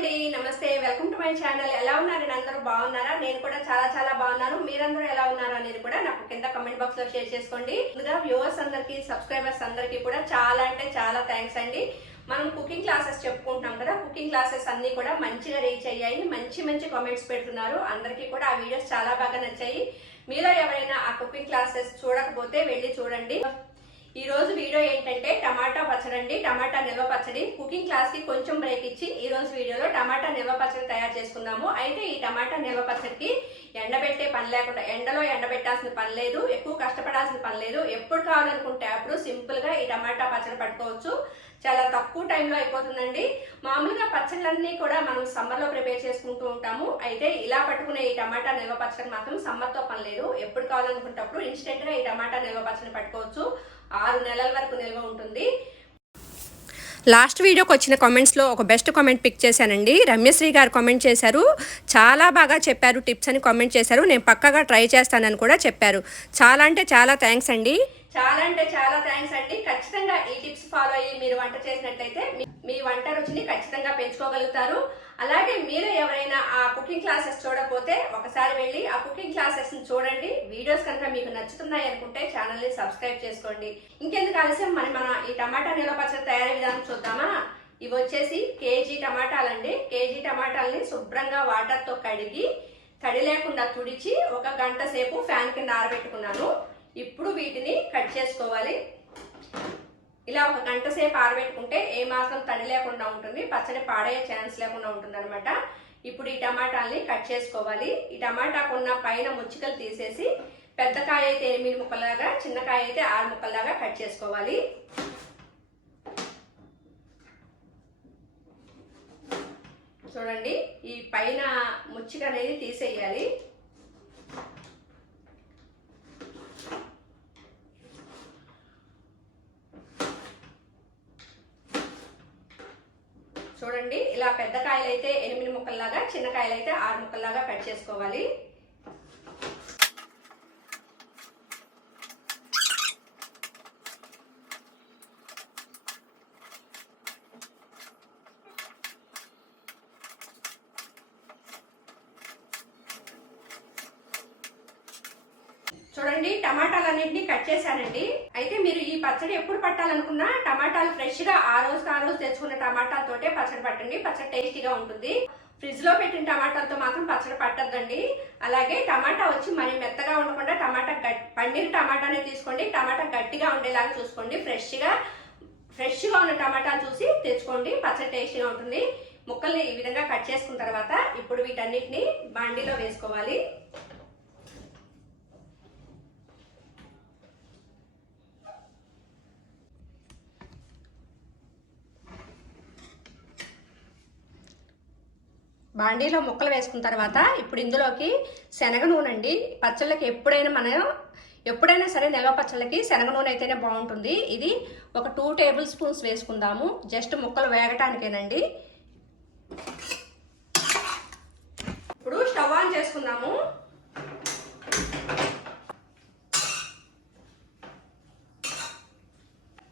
అండి, నమస్తే. Welcome to my channel. ఎలా ఉన్నారని అందరూ బాగున్నారా? నేను కూడా చాలా బాగున్నాను. మీరందరూ ఎలా ఉన్నారు అనేది కూడా నాకు కింద కమెంట్ బాక్స్ లో షేర్ చేసుకోండి. ముందుగా వ్యూవర్స్ అందరికి, సబ్స్క్రైబర్స్ అందరికి కూడా చాలా అంటే చాలా థ్యాంక్స్ అండి. మనం కుకింగ్ క్లాసెస్ చెప్పుకుంటున్నాం కదా, కుకింగ్ క్లాసెస్ అన్ని కూడా మంచిగా రీచ్ అయ్యాయి. మంచి కామెంట్స్ పెడుతున్నారు. అందరికీ కూడా ఆ వీడియోస్ చాలా బాగా నచ్చాయి. మీలో ఎవరైనా ఆ కుకింగ్ క్లాసెస్ చూడకపోతే వెళ్ళి చూడండి. ఈ రోజు వీడియో ఏంటంటే టమాటా పచ్చడి అండి. టమాటా నిల్వ పచ్చడి. కుకింగ్ క్లాస్ కి కొంచెం బ్రేక్ ఇచ్చి ఈ రోజు వీడియోలో టమాటా నిల్వ పచ్చడి తయారు చేసుకుందాము. అయితే ఈ టమాటా నిల్వ పచ్చడికి ఎండబెట్టే పని లేకుండా, ఎండలో ఎండబెట్టాల్సిన పని లేదు, ఎక్కువ కష్టపడాల్సిన పని లేదు. ఎప్పుడు కావాలనుకుంటే అప్పుడు సింపుల్ గా ఈ టమాటా పచ్చడి పట్టుకోవచ్చు. చాలా తక్కువ టైంలో అయిపోతుందండి. మామూలుగా పచ్చళ్ళన్నీ కూడా మనం సమ్మర్ లో ప్రిపేర్ చేసుకుంటూ ఉంటాము. అయితే ఇలా పట్టుకునే ఈ టమాటా నిల్వ పచ్చడి మాత్రం సమ్మర్ తో పని లేదు. ఎప్పుడు కావాలనుకుంటే అప్పుడు ఇన్స్టెంట్ గా ఈ టమాటా నిల్వ పచ్చడి పట్టుకోవచ్చు. 6 నెలల వరకు నిల్వ ఉంటుంది. లాస్ట్ వీడియోకి వచ్చిన కామెంట్స్లో ఒక బెస్ట్ కామెంట్ పిక్ చేశానండి. రమ్యశ్రీ గారు కామెంట్ చేశారు. చాలా బాగా చెప్పారు, టిప్స్ అని కామెంట్ చేశారు. నేను పక్కగా ట్రై చేస్తానని కూడా చెప్పారు. చాలా అంటే చాలా థ్యాంక్స్ అండి. ఖచ్చితంగా ఈ టిప్స్ ఫాలో అయ్యి మీరు వంట చేసినట్లయితే మీ వంట రుచిని ఖచ్చితంగా పెంచుకోగలుగుతారు. అలాగే మీరు ఎవరైనా ఆ కుకింగ్ క్లాసెస్ చూడకపోతే ఒకసారి వెళ్ళి ఆ కుకింగ్ క్లాసెస్ ని చూడండి. వీడియోస్ కనుక మీకు నచ్చుతున్నాయి అనుకుంటే ఛానల్ ని సబ్స్క్రైబ్ చేసుకోండి. ఇంకెందుకు ఆలస్యం, మన ఈ టమాటా నిల్వ పచ్చడి తయారీ విధానం చూద్దామా? ఇవి వచ్చేసి కేజీ టమాటాలండి. కేజీ టమాటాలని శుభ్రంగా వాటర్ తో కడిగి తడి లేకుండా తుడిచి 1 గంట సేపు ఫ్యాన్ కింద ఆరబెట్టుకున్నాను. ఇప్పుడు వీటిని కట్ చేసుకోవాలి. ఇలా 1 గంట సేపు ఆరబెట్టుకుంటే ఏ మాత్రం తడి లేకుండా ఉంటుంది, పచ్చడి పాడయ్యే ఛాన్స్ లేకుండా ఉంటుంది అనమాట. ఇప్పుడు ఈ టమాటాలని కట్ చేసుకోవాలి. ఈ టమాటాకున్న పైన ముచ్చికలు తీసేసి పెద్ద కాయ అయితే 8 ముక్కలాగా, చిన్న కాయ అయితే 6 ముక్కలాగా కట్ చేసుకోవాలి. చూడండి, ఈ పైన ముచ్చిక అనేది తీసేయాలి. చూడండి, ఇలా పెద్ద కాయలు అయితే 8 ముక్కల్లాగా, చిన్న కాయలు అయితే 6 ముక్కల్లాగా కట్ చేసుకోవాలి. చూడండి, టమాటాలన్నింటినీ కట్ చేశానండి. అయితే మీరు ఈ పచ్చడి ఎప్పుడు పట్టాలనుకున్నా టమాటాలు ఫ్రెష్ గా ఆ రోజు తెచ్చుకున్న టమాటాలతోటే పచ్చడి పట్టండి. పచ్చడి టేస్టీగా ఉంటుంది. ఫ్రిడ్జ్ లో పెట్టిన టమాటాలతో మాత్రం పచ్చడి పట్టద్దండి. అలాగే టమాటా వచ్చి మరి మెత్తగా ఉండకుండా పండిన టమాటానే తీసుకోండి. టమాటా గట్టిగా ఉండేలాగా చూసుకోండి. ఫ్రెష్ గా ఉన్న టమాటాలు చూసి తెచ్చుకోండి. పచ్చడి టేస్టీగా ఉంటుంది. ముక్కల్ని ఈ విధంగా కట్ చేసుకున్న తర్వాత ఇప్పుడు వీటన్నిటిని బాండీలో వేసుకోవాలి. బాండీలో ముక్కలు వేసుకున్న తర్వాత ఇప్పుడు ఇందులోకి శనగ నూనె అండి. పచ్చళ్ళకి ఎప్పుడైనా సరే నిల్వ పచ్చళ్ళకి శనగ నూనె అయితేనే బాగుంటుంది. ఇది ఒక 2 టేబుల్ స్పూన్స్ వేసుకుందాము. జస్ట్ ముక్కలు వేగటానికేనండి. ఇప్పుడు స్టవ్ ఆన్ చేసుకుందాము.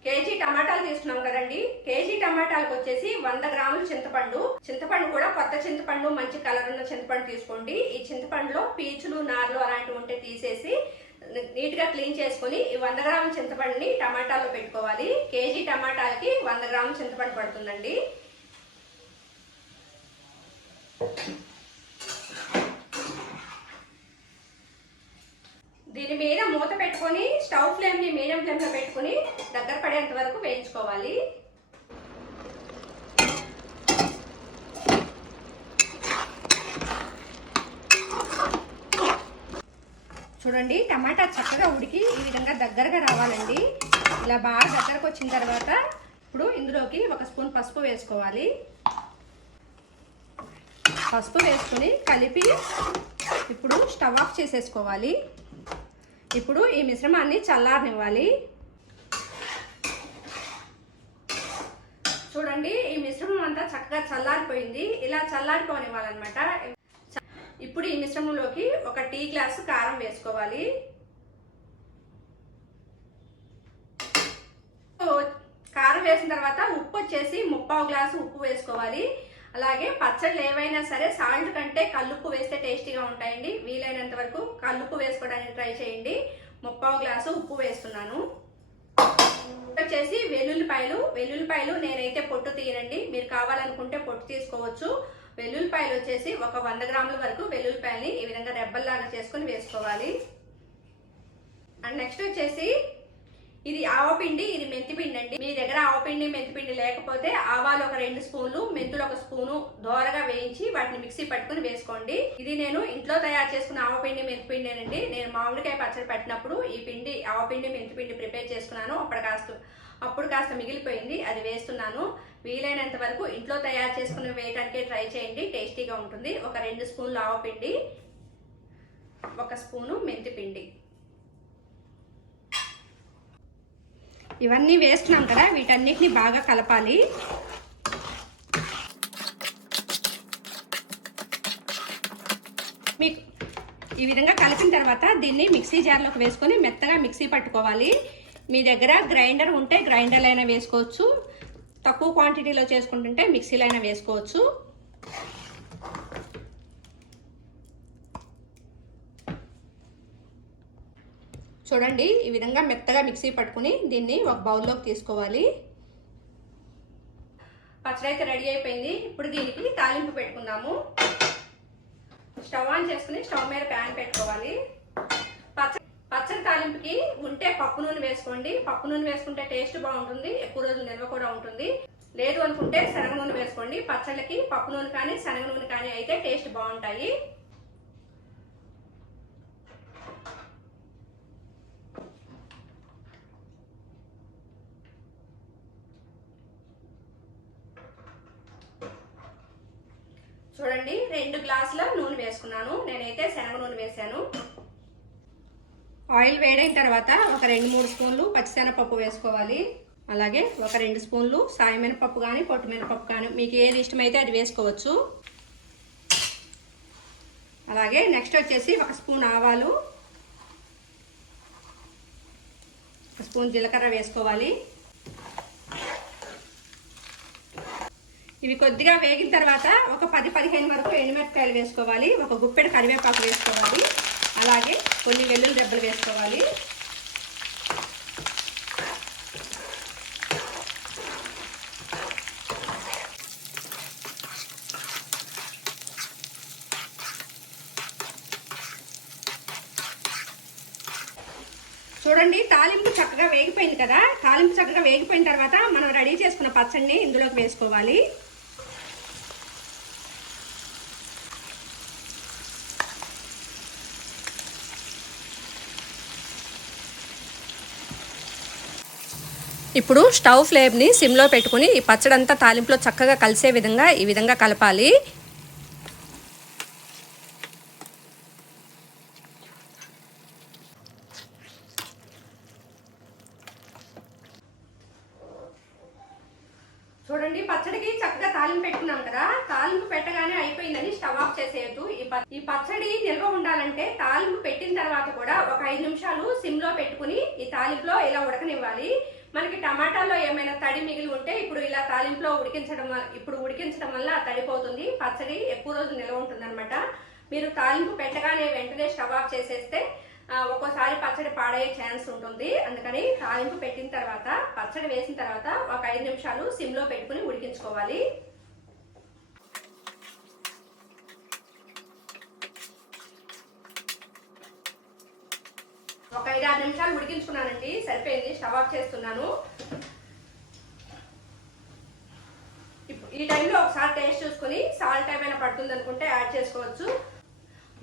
కేజీ టమాటాలు తీసుకున్నాం కదండి. కేజీ టమాటాలకు వచ్చేసి 100 గ్రాములు చింతపండు కూడా కొత్త చింతపండు, మంచి కలర్ ఉన్న చింతపండు తీసుకోండి. ఈ చింతపండులో పీచులు, నార్లు అలాంటివి ఉంటే తీసేసి నీట్ గా క్లీన్ చేసుకుని ఈ 100 గ్రాముల చింతపండుని టమాటాలో పెట్టుకోవాలి. కేజీ టమాటాలకి 100 గ్రాముల చింతపండు పడుతుందండి. దీని మీద మూత పెట్టుకొని స్టవ్ ఫ్లేమ్ ని మీడియం ఫ్లేమ్ లో పెట్టుకుని దగ్గర పడేంత వరకు వేయించుకోవాలి. చూడండి, టమాటా చక్కగా ఉడికి ఈ విధంగా దగ్గరగా రావాలండి. ఇలా బాగా దగ్గరకు వచ్చిన తర్వాత ఇప్పుడు ఇందులోకి 1 స్పూన్ పసుపు వేసుకోవాలి. పసుపు వేసుకుని కలిపి ఇప్పుడు స్టవ్ ఆఫ్ చేసేసుకోవాలి. ఇప్పుడు ఈ మిశ్రమాన్ని చల్లారనివ్వాలి. చూడండి, ఈ మిశ్రమం అంతా చక్కగా చల్లారిపోయింది. ఇలా చల్లారిపోనివ్వాలన్నమాట. ఇప్పుడు ఈ మిశ్రమంలోకి 1 టీ గ్లాసు కారం వేసుకోవాలి. కారం వేసిన తర్వాత ఉప్పు వచ్చేసి 3/4 గ్లాసు ఉప్పు వేసుకోవాలి. అలాగే పచ్చళ్ళు ఏవైనా సరే సాల్ట్ కంటే కల్లుప్పు వేస్తే టేస్టీగా ఉంటాయండి. వీలైనంత వరకు కల్లుప్పు వేసుకోవడానికి ట్రై చేయండి. 3/4 గ్లాసు ఉప్పు వేస్తున్నాను. వచ్చేసి వెల్లుల్లిపాయలు నేనైతే పొట్టు తీయనండి, మీరు కావాలనుకుంటే పొట్టు తీసుకోవచ్చు. వెల్లుల్లిపాయలు వచ్చేసి ఒక 100 గ్రాముల వరకు వెల్లుల్లిపాయని ఈ విధంగా రెబ్బల్లాగా చేసుకొని వేసుకోవాలి. అండ్ నెక్స్ట్ వచ్చేసి ఇది ఆవపిండి, ఇది మెంతిపిండి అండి. మీ దగ్గర ఆవపిండి మెంతిపిండి లేకపోతే ఆవాలు ఒక 2 స్పూన్లు, మెంతులు 1 స్పూను దోరగా వేయించి వాటిని మిక్సీ పట్టుకుని వేసుకోండి. ఇది నేను ఇంట్లో తయారు చేసుకున్న ఆవపిండి మెంతిపిండేనండి. నేను మామిడికాయ పచ్చడి పెట్టినప్పుడు ఈ పిండి ఆవపిండి మెంతిపిండి ప్రిపేర్ చేసుకున్నాను. అప్పుడు కాస్త మిగిలిపోయింది, అది వేస్తున్నాను. వీలైనంత వరకు ఇంట్లో తయారు చేసుకుని వేయడానికే ట్రై చేయండి, టేస్టీగా ఉంటుంది. ఒక 2 స్పూన్లు ఆవపిండి, 1 స్పూను మెంతిపిండి, ఇవన్నీ వేస్తున్నాం కదా, వీటన్నిటిని బాగా కలపాలి. మీకు ఈ విధంగా కలిపిన తర్వాత దీన్ని మిక్సీ జార్లోకి వేసుకొని మెత్తగా మిక్సీ పట్టుకోవాలి. మీ దగ్గర గ్రైండర్ ఉంటే గ్రైండర్లో అయినా వేసుకోవచ్చు, తక్కువ క్వాంటిటీలో చేసుకుంటుంటే మిక్సీలో అయినా వేసుకోవచ్చు. చూడండి, ఈ విధంగా మెత్తగా మిక్సీ పట్టుకుని దీన్ని ఒక బౌల్లోకి తీసుకోవాలి. పచ్చడి అయితే రెడీ అయిపోయింది. ఇప్పుడు దీనికి తాలింపు పెట్టుకుందాము. స్టవ్ ఆన్ చేసుకుని స్టవ్ మీద ప్యాన్ పెట్టుకోవాలి. పచ్చడి తాలింపుకి ఉంటే పప్పు నూనె వేసుకోండి. పప్పు నూనె వేసుకుంటే టేస్ట్ బాగుంటుంది, ఎక్కువ రోజులు నిల్వ కూడా ఉంటుంది. లేదు అనుకుంటే శనగ నూనె వేసుకోండి. పచ్చళ్ళకి పప్పు నూనె కానీ శనగ నూనె కానీ అయితే టేస్ట్ బాగుంటాయి. చూడండి, 2 గ్లాసుల నూనె వేసుకున్నాను. నేనైతే శనగ నూనె వేసాను. ఆయిల్ వేడైన తర్వాత ఒక 2-3 స్పూన్లు పచ్చిశనగపప్పు వేసుకోవాలి. అలాగే ఒక 2 స్పూన్లు సాయమినపప్పు కానీ పొట్టుమినపప్పు కానీ మీకు ఏది ఇష్టమైతే అది వేసుకోవచ్చు. అలాగే నెక్స్ట్ వచ్చేసి 1 స్పూన్ ఆవాలు, 1 స్పూన్ జీలకర్ర వేసుకోవాలి. ఇవి కొద్దిగా వేగిన తర్వాత ఒక 10-15 వరకు ఎండుమిరపకాయలు వేసుకోవాలి. ఒక గుప్పెడు కరివేపాకు వేసుకోవాలి. అలాగే కొన్ని వెల్లుల్లి రెబ్బలు వేసుకోవాలి. చూడండి, తాలింపు చక్కగా వేగిపోయింది కదా. తాలింపు చక్కగా వేగిపోయిన తర్వాత మనం రెడీ చేసుకున్న పచ్చడిని ఇందులోకి వేసుకోవాలి. ఇప్పుడు స్టవ్ ఫ్లేమ్ని సిమ్లో పెట్టుకుని ఈ పచ్చడంతా తాలింపులో చక్కగా కలిసే విధంగా ఈ విధంగా కలపాలి. చూడండి, పచ్చడికి చక్కగా తాలింపు పెట్టుకున్నాం కదా. తాలింపు పెట్టగానే అయిపోయిందని స్టవ్ ఆఫ్ చేసేయద్దు. ఈ పచ్చడి నిల్వ ఉండాలంటే తాలింపు పెట్టిన తర్వాత కూడా ఒక 5 నిమిషాలు సిమ్లో పెట్టుకుని ఈ తాలింపులో ఇలా ఉడకనివ్వాలి. మనకి టమాటాలో ఏమైనా తడి మిగిలి ఉంటే ఇప్పుడు ఇలా తాలింపులో ఉడికించడం వల్ల తడిపోతుంది. పచ్చడి ఎక్కువ రోజు నిల్వ ఉంటుంది అనమాట. మీరు తాలింపు పెట్టగానే వెంటనే స్టవ్ ఆఫ్ చేసేస్తే ఒక్కోసారి పచ్చడి పాడయ్యే ఛాన్స్ ఉంటుంది. అందుకని తాలింపు పెట్టిన తర్వాత పచ్చడి వేసిన తర్వాత ఒక 5 నిమిషాలు సిమ్లో పెట్టుకుని ఉడికించుకోవాలి. ఒక 5-6 నిమిషాలు ఉడికించుకున్నానండి, సరిపోయింది. స్టవ్ ఆఫ్ చేస్తున్నాను. ఈ టైంలో ఒకసారి టేస్ట్ చూసుకుని సాల్ట్ ఏమైనా పడుతుంది అనుకుంటే యాడ్ చేసుకోవచ్చు.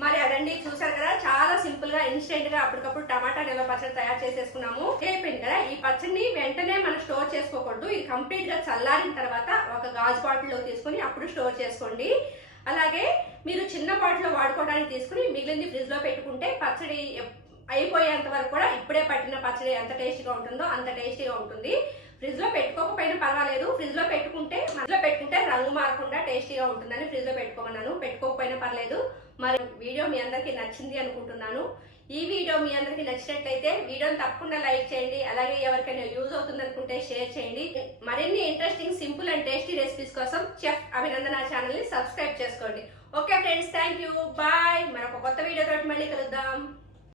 మరి అదండి, చూసారు కదా, చాలా సింపుల్ గా ఇన్స్టెంట్ గా అప్పటికప్పుడు టమాటా నిల్వ పచ్చడి తయారు చేసేసుకున్నాము. అయిపోయింది కదా. ఈ పచ్చడిని వెంటనే మనం స్టోర్ చేసుకోకూడదు. ఇది కంప్లీట్ గా చల్లారిన తర్వాత ఒక గాజు బాటిల్లో తీసుకుని అప్పుడు స్టోర్ చేసుకోండి. అలాగే మీరు చిన్న బాటిల్లో వాడుకోవడానికి తీసుకుని మిగిలింది ఫ్రిడ్జ్ లో పెట్టుకుంటే పచ్చడి అయిపోయేంత వరకు కూడా ఇప్పుడే పట్టిన పచ్చడి ఎంత టేస్టీగా ఉంటుందో అంత టేస్టీగా ఉంటుంది. ఫ్రిడ్జ్ లో పెట్టుకోకపోయినా పర్వాలేదు, ఫ్రిడ్జ్ లో పెట్టుకుంటే రంగు మారకుండా టేస్టీగా ఉంటుందని ఫ్రిడ్జ్ లో పెట్టుకోమన్నాను. పెట్టుకోకపోయినా పర్లేదు. మరి వీడియో మీ అందరికీ నచ్చింది అనుకుంటున్నాను. ఈ వీడియో మీ అందరికి నచ్చినట్లయితే వీడియోని తప్పకుండా లైక్ చేయండి. అలాగే ఎవరికైనా యూజ్ అవుతుంది అనుకుంటే షేర్ చేయండి. మరిన్ని interesting simple and tasty recipes కోసం చెఫ్ అభినందన ఛానల్ ని సబ్స్క్రైబ్ చేసుకోండి. Okay friends, thank you, bye. మరొక కొత్త వీడియో తోటి మళ్ళీ కలుద్దాం.